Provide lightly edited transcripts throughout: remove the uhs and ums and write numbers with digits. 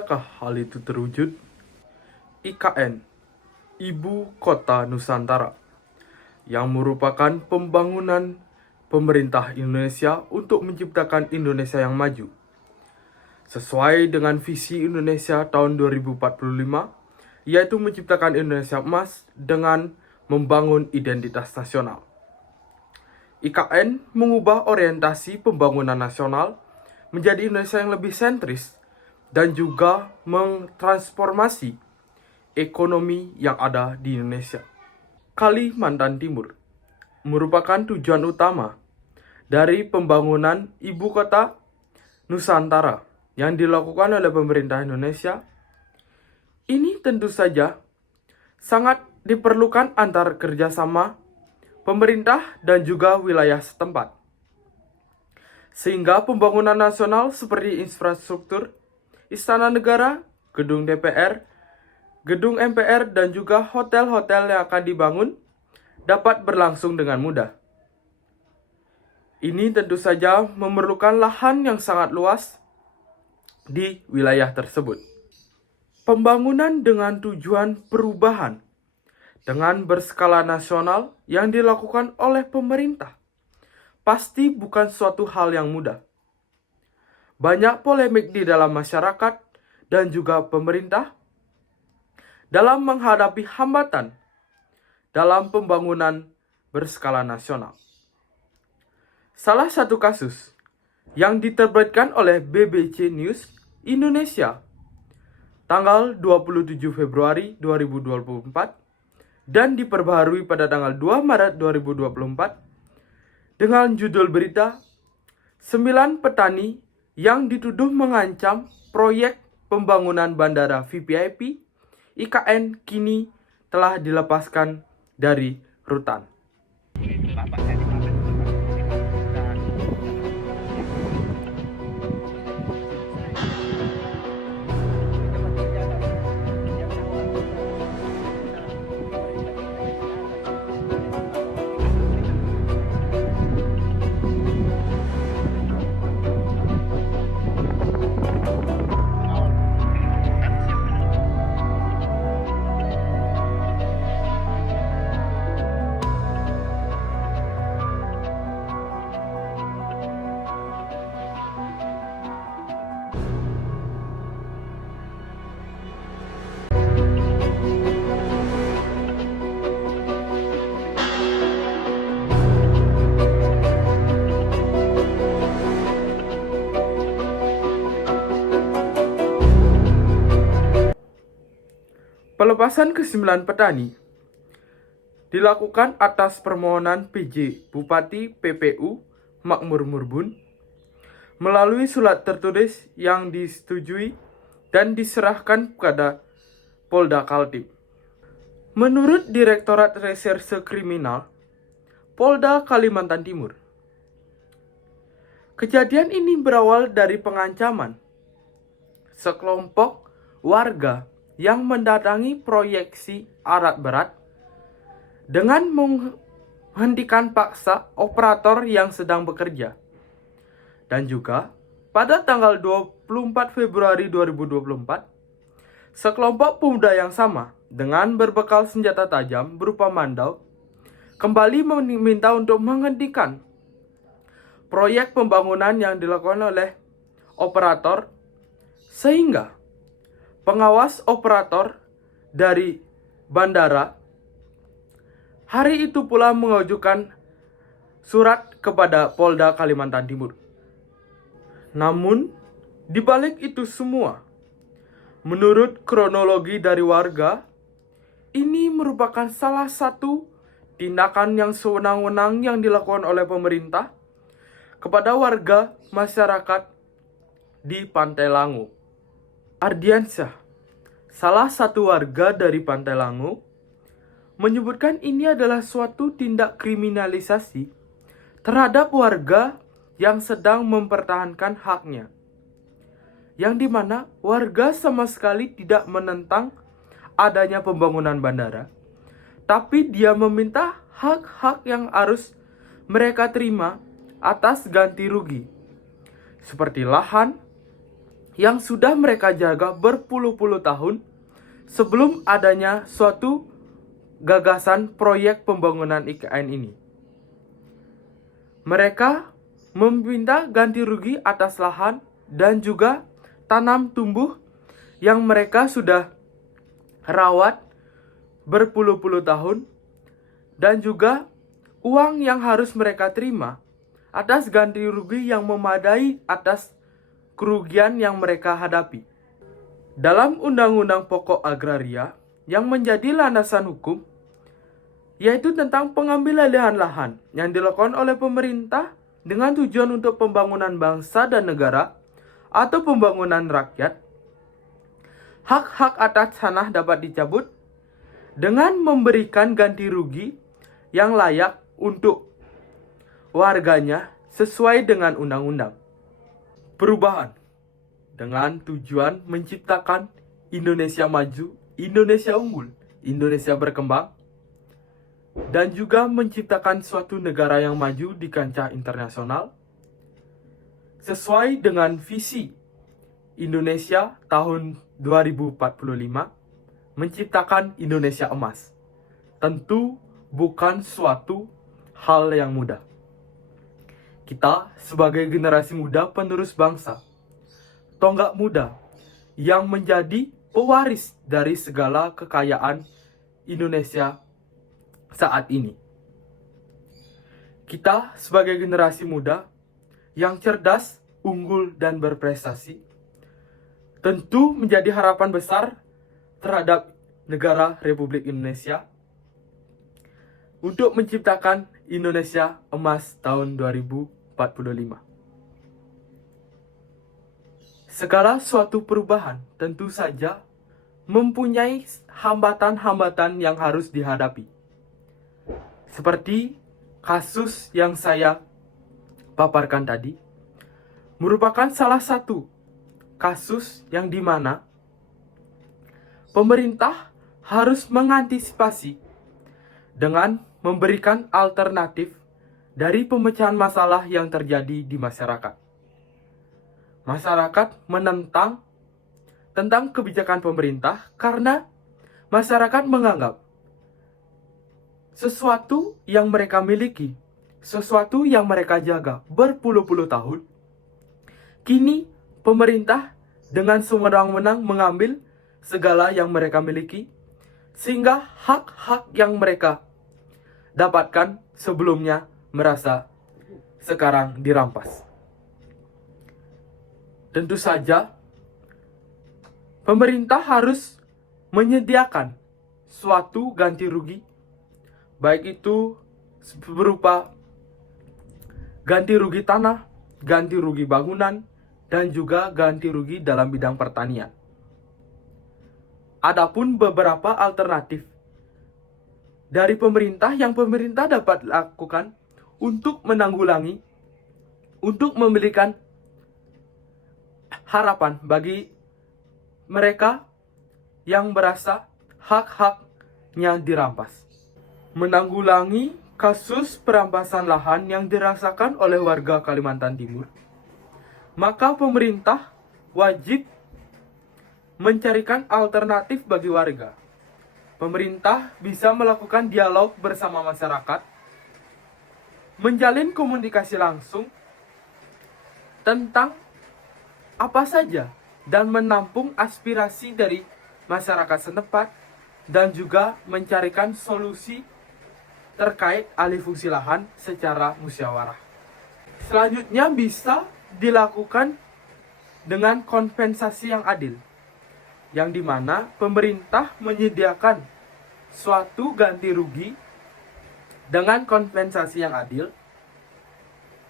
Bisakah hal itu terwujud? IKN, Ibu Kota Nusantara, yang merupakan pembangunan pemerintah Indonesia untuk menciptakan Indonesia yang maju. Sesuai dengan visi Indonesia tahun 2045, yaitu menciptakan Indonesia emas dengan membangun identitas nasional. IKN mengubah orientasi pembangunan nasional menjadi Indonesia yang lebih sentris dan juga mentransformasi ekonomi yang ada di Indonesia. Kalimantan Timur merupakan tujuan utama dari pembangunan ibu kota Nusantara yang dilakukan oleh pemerintah Indonesia. Ini tentu saja sangat diperlukan antar kerjasama pemerintah dan juga wilayah setempat. Sehingga pembangunan nasional seperti infrastruktur, istana negara, gedung DPR, gedung MPR, dan juga hotel-hotel yang akan dibangun dapat berlangsung dengan mudah. Ini tentu saja memerlukan lahan yang sangat luas di wilayah tersebut. Pembangunan dengan tujuan perubahan dengan berskala nasional yang dilakukan oleh pemerintah pasti bukan suatu hal yang mudah. Banyak polemik di dalam masyarakat dan juga pemerintah dalam menghadapi hambatan dalam pembangunan berskala nasional. Salah satu kasus yang diterbitkan oleh BBC News Indonesia tanggal 27 Februari 2024 dan diperbaharui pada tanggal 2 Maret 2024 dengan judul berita 9 petani yang dituduh mengancam proyek pembangunan bandara VVIP IKN kini telah dilepaskan dari rutan. Pelepasan ke-9 petani dilakukan atas permohonan PJ Bupati PPU Makmur Murbun melalui surat tertulis yang disetujui dan diserahkan kepada Polda Kaltim. Menurut Direktorat Reserse Kriminal Polda Kalimantan Timur, kejadian ini berawal dari pengancaman sekelompok warga yang mendatangi proyeksi alat berat dengan menghentikan paksa operator yang sedang bekerja. Dan juga pada tanggal 24 Februari 2024, sekelompok pemuda yang sama dengan berbekal senjata tajam berupa mandau kembali meminta untuk menghentikan proyek pembangunan yang dilakukan oleh operator, sehingga pengawas operator dari bandara hari itu pula mengajukan surat kepada Polda Kalimantan Timur. Namun, di balik itu semua, menurut kronologi dari warga, ini merupakan salah satu tindakan yang sewenang-wenang yang dilakukan oleh pemerintah kepada warga masyarakat di Pantai Langu. Ardiansyah, salah satu warga dari Pantai Langu, menyebutkan ini adalah suatu tindak kriminalisasi terhadap warga yang sedang mempertahankan haknya, yang dimana warga sama sekali tidak menentang adanya pembangunan bandara, tapi dia meminta hak-hak yang harus mereka terima atas ganti rugi, seperti lahan yang sudah mereka jaga berpuluh-puluh tahun sebelum adanya suatu gagasan proyek pembangunan IKN ini. Mereka meminta ganti rugi atas lahan dan juga tanam tumbuh yang mereka sudah rawat berpuluh-puluh tahun, dan juga uang yang harus mereka terima atas ganti rugi yang memadai atas kerugian yang mereka hadapi. Dalam Undang-Undang Pokok Agraria yang menjadi landasan hukum, yaitu tentang pengambil alihan lahan yang dilakukan oleh pemerintah dengan tujuan untuk pembangunan bangsa dan negara atau pembangunan rakyat, hak-hak atas tanah dapat dicabut dengan memberikan ganti rugi yang layak untuk warganya sesuai dengan undang-undang. Perubahan dengan tujuan menciptakan Indonesia maju, Indonesia unggul, Indonesia berkembang, dan juga menciptakan suatu negara yang maju di kancah internasional sesuai dengan visi Indonesia tahun 2045, menciptakan Indonesia emas. Tentu bukan suatu hal yang mudah. Kita sebagai generasi muda penerus bangsa, tonggak muda yang menjadi pewaris dari segala kekayaan Indonesia saat ini. Kita sebagai generasi muda yang cerdas, unggul, dan berprestasi, tentu menjadi harapan besar terhadap negara Republik Indonesia untuk menciptakan Indonesia emas tahun 2045. Segala suatu perubahan tentu saja mempunyai hambatan-hambatan yang harus dihadapi. Seperti kasus yang saya paparkan tadi, merupakan salah satu kasus yang dimana pemerintah harus mengantisipasi dengan memberikan alternatif dari pemecahan masalah yang terjadi di masyarakat. Masyarakat menentang tentang kebijakan pemerintah karena masyarakat menganggap sesuatu yang mereka miliki, sesuatu yang mereka jaga berpuluh-puluh tahun, kini pemerintah dengan sewenang-wenang mengambil segala yang mereka miliki, sehingga hak-hak yang mereka dapatkan sebelumnya merasa sekarang dirampas. Tentu saja, pemerintah harus menyediakan suatu ganti rugi, baik itu berupa ganti rugi tanah, ganti rugi bangunan, dan juga ganti rugi dalam bidang pertanian. Adapun beberapa alternatif dari pemerintah yang pemerintah dapat lakukan untuk menanggulangi, untuk memberikan harapan bagi mereka yang merasa hak-haknya dirampas. Menanggulangi kasus perampasan lahan yang dirasakan oleh warga Kalimantan Timur, maka pemerintah wajib mencarikan alternatif bagi warga. Pemerintah bisa melakukan dialog bersama masyarakat, menjalin komunikasi langsung tentang apa saja dan menampung aspirasi dari masyarakat setempat, dan juga mencarikan solusi terkait alih fungsi lahan secara musyawarah. Selanjutnya bisa dilakukan dengan kompensasi yang adil, yang dimana pemerintah menyediakan suatu ganti rugi dengan kompensasi yang adil,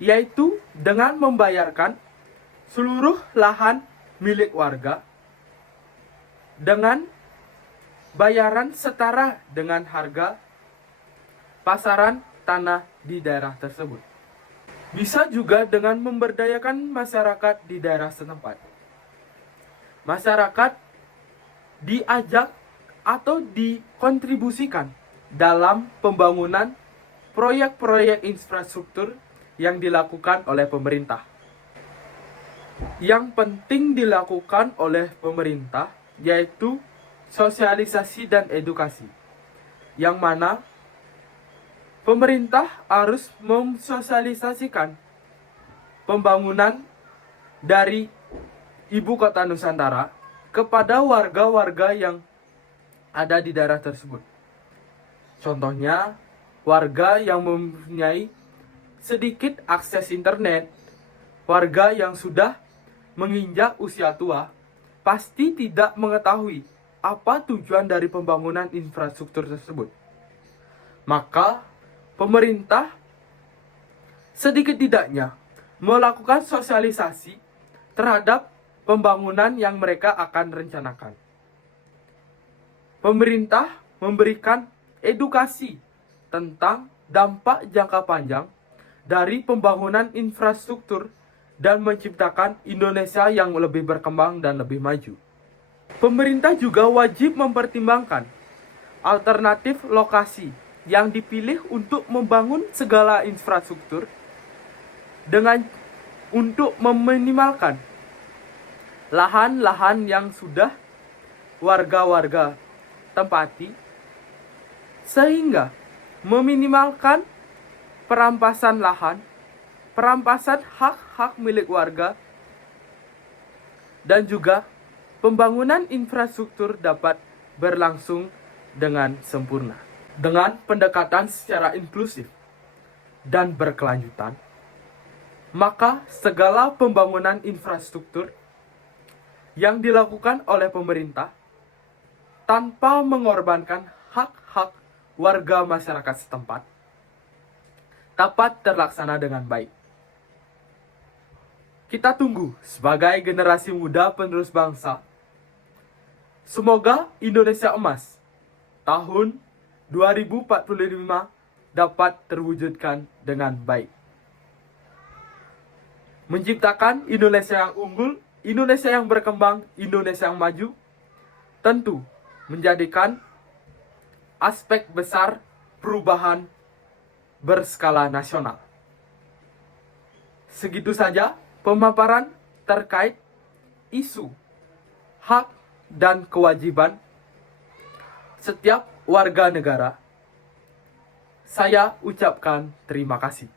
yaitu dengan membayarkan seluruh lahan milik warga dengan bayaran setara dengan harga pasaran tanah di daerah tersebut. Bisa juga dengan memberdayakan masyarakat di daerah setempat. Masyarakat diajak atau dikontribusikan dalam pembangunan proyek-proyek infrastruktur yang dilakukan oleh pemerintah. yang penting dilakukan oleh pemerintah, yaitu sosialisasi dan edukasi, yang mana pemerintah harus mensosialisasikan pembangunan dari ibu kota Nusantara kepada warga-warga yang ada di daerah tersebut. Contohnya, warga yang mempunyai sedikit akses internet, warga yang sudah menginjak usia tua, pasti tidak mengetahui apa tujuan dari pembangunan infrastruktur tersebut. Maka, pemerintah sedikit tidaknya melakukan sosialisasi terhadap pembangunan yang mereka akan rencanakan. Pemerintah memberikan edukasi tentang dampak jangka panjang dari pembangunan infrastruktur dan menciptakan Indonesia yang lebih berkembang dan lebih maju. Pemerintah juga wajib mempertimbangkan alternatif lokasi yang dipilih untuk membangun segala infrastruktur dengan untuk meminimalkan lahan-lahan yang sudah warga-warga tempati, sehingga meminimalkan perampasan lahan, perampasan hak-hak milik warga, dan juga pembangunan infrastruktur dapat berlangsung dengan sempurna. Dengan pendekatan secara inklusif dan berkelanjutan, maka segala pembangunan infrastruktur yang dilakukan oleh pemerintah tanpa mengorbankan hak-hak warga masyarakat setempat dapat terlaksana dengan baik. Kita tunggu sebagai generasi muda penerus bangsa. Semoga Indonesia Emas tahun 2045 dapat terwujudkan dengan baik. Menciptakan Indonesia yang unggul, Indonesia yang berkembang, Indonesia yang maju, tentu menjadikan aspek besar perubahan berskala nasional. Segitu saja pemaparan terkait isu hak dan kewajiban setiap warga negara. Saya ucapkan terima kasih.